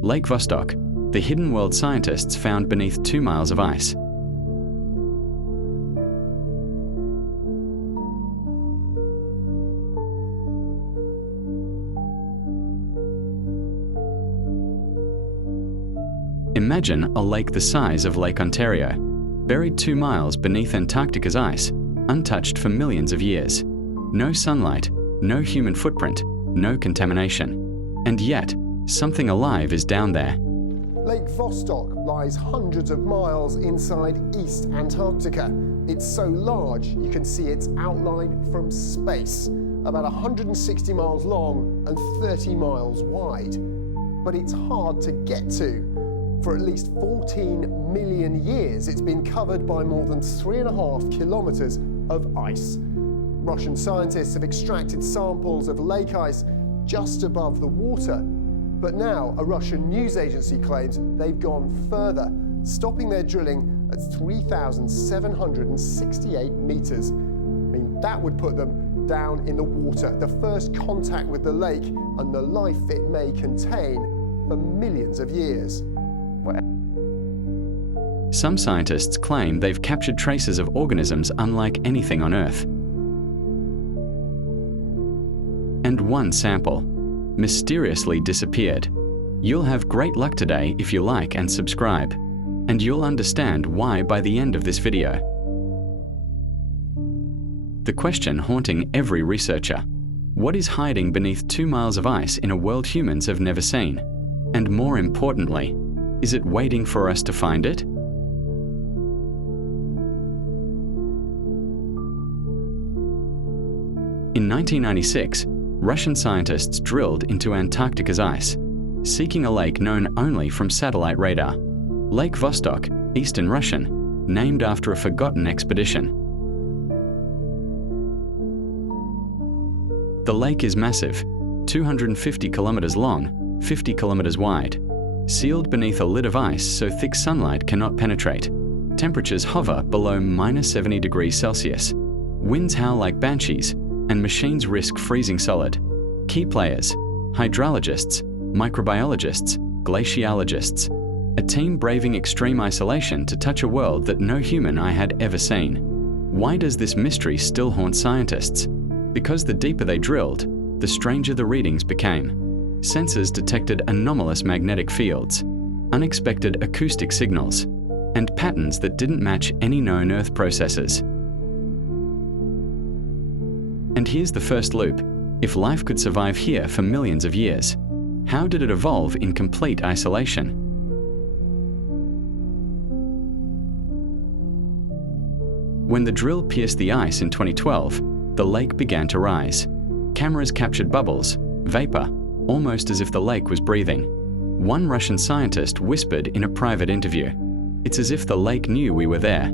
Lake Vostok, the hidden world scientists found beneath 2 miles of ice. Imagine a lake the size of Lake Ontario, buried 2 miles beneath Antarctica's ice, untouched for millions of years. No sunlight, no human footprint, no contamination. And yet, something alive is down there. Lake Vostok lies hundreds of miles inside East Antarctica. It's so large you can see its outline from space, about 160 miles long and 30 miles wide. But it's hard to get to. For at least 14 million years, it's been covered by more than 3.5 kilometers of ice. Russian scientists have extracted samples of lake ice just above the water. But now a Russian news agency claims they've gone further, stopping their drilling at 3,768 meters. I mean, that would put them down in the water, the first contact with the lake and the life it may contain for millions of years. Some scientists claim they've captured traces of organisms unlike anything on Earth. And one sample mysteriously disappeared. You'll have great luck today if you like and subscribe, and you'll understand why by the end of this video. The question haunting every researcher: what is hiding beneath 2 miles of ice in a world humans have never seen? And more importantly, is it waiting for us to find it? In 1996, Russian scientists drilled into Antarctica's ice, seeking a lake known only from satellite radar. Lake Vostok, Eastern Russian, named after a forgotten expedition. The lake is massive, 250 kilometers long, 50 kilometers wide, sealed beneath a lid of ice so thick sunlight cannot penetrate. Temperatures hover below -70 degrees Celsius. Winds howl like banshees, and machines risk freezing solid. Key players: hydrologists, microbiologists, glaciologists. A team braving extreme isolation to touch a world that no human eye had ever seen. Why does this mystery still haunt scientists? Because the deeper they drilled, the stranger the readings became. Sensors detected anomalous magnetic fields, unexpected acoustic signals, and patterns that didn't match any known Earth processes. And here's the first loop. If life could survive here for millions of years, how did it evolve in complete isolation? When the drill pierced the ice in 2012, the lake began to rise. Cameras captured bubbles, vapor, almost as if the lake was breathing. One Russian scientist whispered in a private interview, "It's as if the lake knew we were there."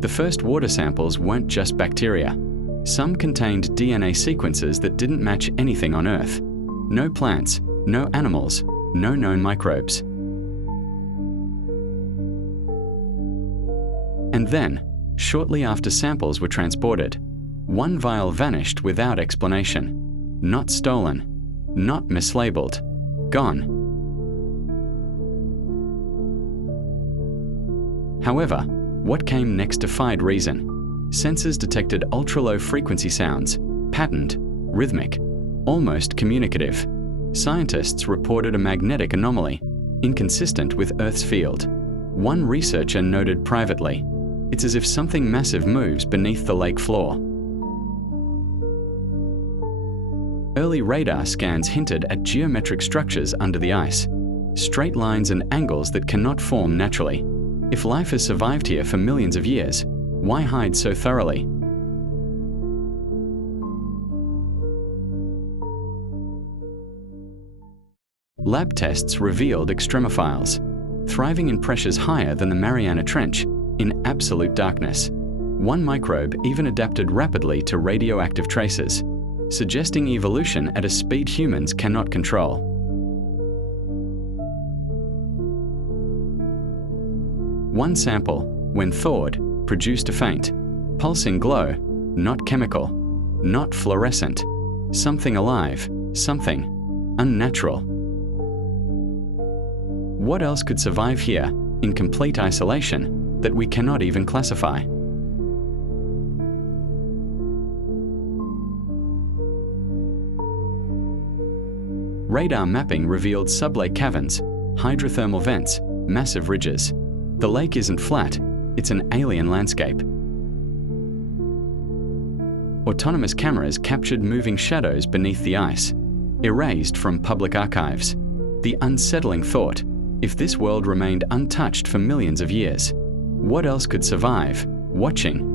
The first water samples weren't just bacteria. Some contained DNA sequences that didn't match anything on Earth. No plants, no animals, no known microbes. And then, shortly after samples were transported, one vial vanished without explanation. Not stolen, not mislabeled, gone. However, what came next defied reason. Sensors detected ultra-low frequency sounds, patterned, rhythmic, almost communicative. Scientists reported a magnetic anomaly, inconsistent with Earth's field. One researcher noted privately, "It's as if something massive moves beneath the lake floor." Early radar scans hinted at geometric structures under the ice, straight lines and angles that cannot form naturally. If life has survived here for millions of years, why hide so thoroughly? Lab tests revealed extremophiles, thriving in pressures higher than the Mariana Trench, in absolute darkness. One microbe even adapted rapidly to radioactive traces, suggesting evolution at a speed humans cannot control. One sample, when thawed, produced a faint, pulsing glow, not chemical, not fluorescent, something alive, something unnatural. What else could survive here, in complete isolation, that we cannot even classify? Radar mapping revealed sublake caverns, hydrothermal vents, massive ridges. The lake isn't flat, it's an alien landscape. Autonomous cameras captured moving shadows beneath the ice, erased from public archives. The unsettling thought, if this world remained untouched for millions of years, what else could survive, watching?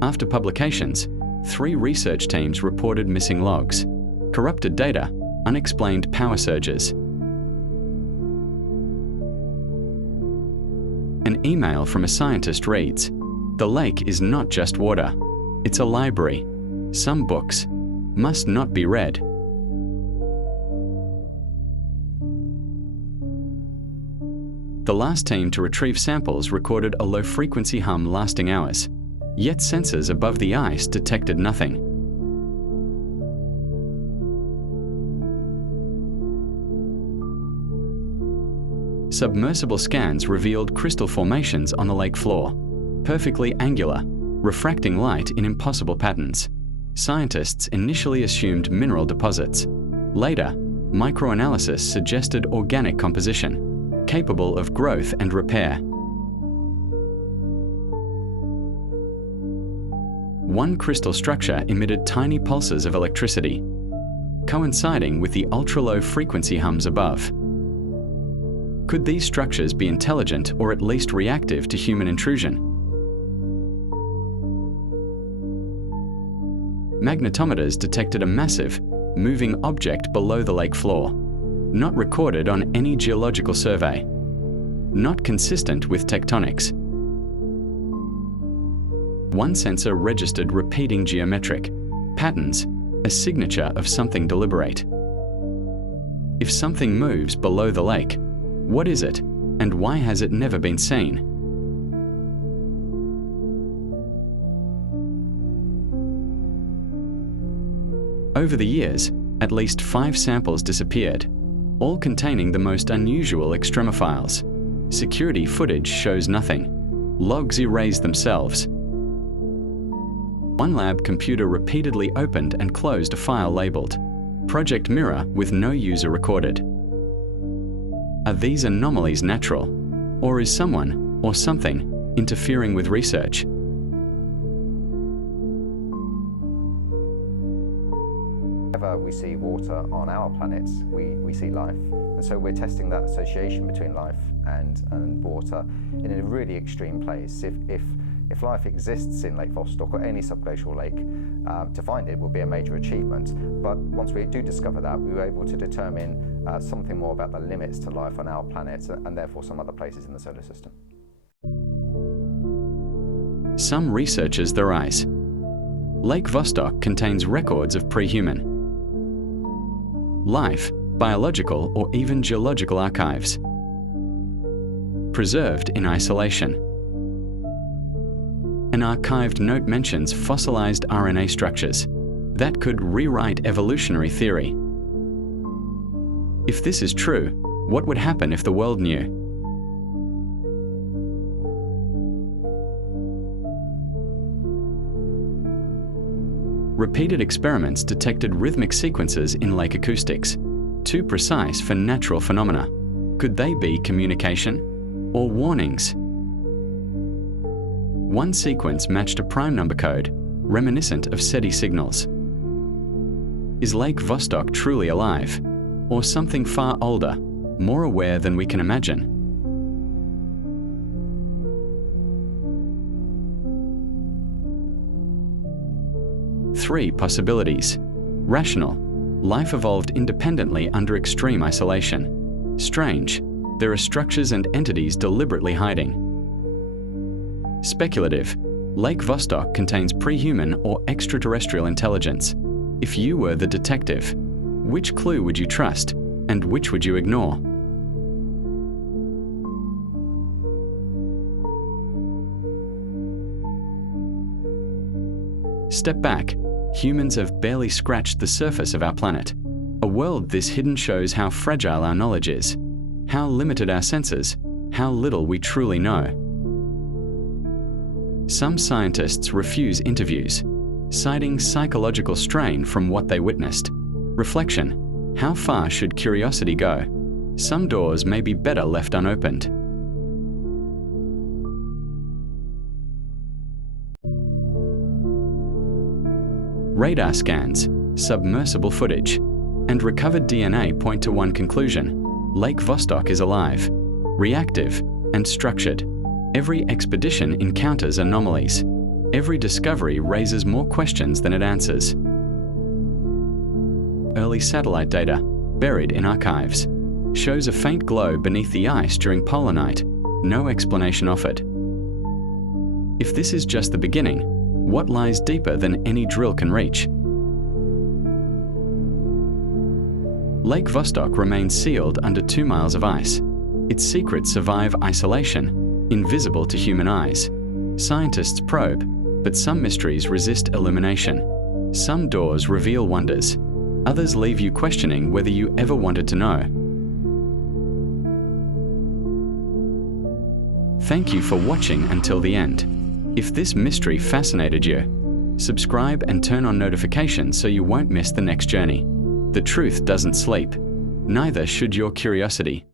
After publications, 3 research teams reported missing logs, corrupted data, unexplained power surges. An email from a scientist reads, "The lake is not just water. It's a library. Some books must not be read." The last team to retrieve samples recorded a low-frequency hum lasting hours, yet sensors above the ice detected nothing. Submersible scans revealed crystal formations on the lake floor, perfectly angular, refracting light in impossible patterns. Scientists initially assumed mineral deposits. Later, microanalysis suggested organic composition, capable of growth and repair. One crystal structure emitted tiny pulses of electricity, coinciding with the ultra-low frequency hums above. Could these structures be intelligent or at least reactive to human intrusion? Magnetometers detected a massive, moving object below the lake floor, not recorded on any geological survey, not consistent with tectonics. One sensor registered repeating geometric patterns, a signature of something deliberate. If something moves below the lake, what is it, and why has it never been seen? Over the years, at least 5 samples disappeared, all containing the most unusual extremophiles. Security footage shows nothing. Logs erase themselves. One lab computer repeatedly opened and closed a file labeled Project Mirror with no user recorded. Are these anomalies natural, or is someone or something interfering with research? Whenever we see water on our planets, we see life. And so we're testing that association between life and water in a really extreme place. If life exists in Lake Vostok or any subglacial lake, to find it will be a major achievement. But once we do discover that, we were able to determine something more about the limits to life on our planet and therefore some other places in the solar system. Some researchers theorize Lake Vostok contains records of pre-human life, biological or even geological archives, preserved in isolation. An archived note mentions fossilized RNA structures that could rewrite evolutionary theory. If this is true, what would happen if the world knew? Repeated experiments detected rhythmic sequences in lake acoustics, too precise for natural phenomena. Could they be communication or warnings? One sequence matched a prime number code, reminiscent of SETI signals. Is Lake Vostok truly alive, or something far older, more aware than we can imagine? Three possibilities. Rational. Life evolved independently under extreme isolation. Strange. There are structures and entities deliberately hiding. Speculative. Lake Vostok contains pre-human or extraterrestrial intelligence. If you were the detective, which clue would you trust, and which would you ignore? Step back. Humans have barely scratched the surface of our planet. A world this hidden shows how fragile our knowledge is, how limited our senses, how little we truly know. Some scientists refuse interviews, citing psychological strain from what they witnessed. Reflection. How far should curiosity go? Some doors may be better left unopened. Radar scans, submersible footage, and recovered DNA point to one conclusion: Lake Vostok is alive, reactive, and structured. Every expedition encounters anomalies. Every discovery raises more questions than it answers. Early satellite data, buried in archives, shows a faint glow beneath the ice during polar night. No explanation offered. If this is just the beginning, what lies deeper than any drill can reach? Lake Vostok remains sealed under 2 miles of ice. Its secrets survive isolation, invisible to human eyes. Scientists probe, but some mysteries resist illumination. Some doors reveal wonders. Others leave you questioning whether you ever wanted to know. Thank you for watching until the end. If this mystery fascinated you, subscribe and turn on notifications so you won't miss the next journey. The truth doesn't sleep. Neither should your curiosity.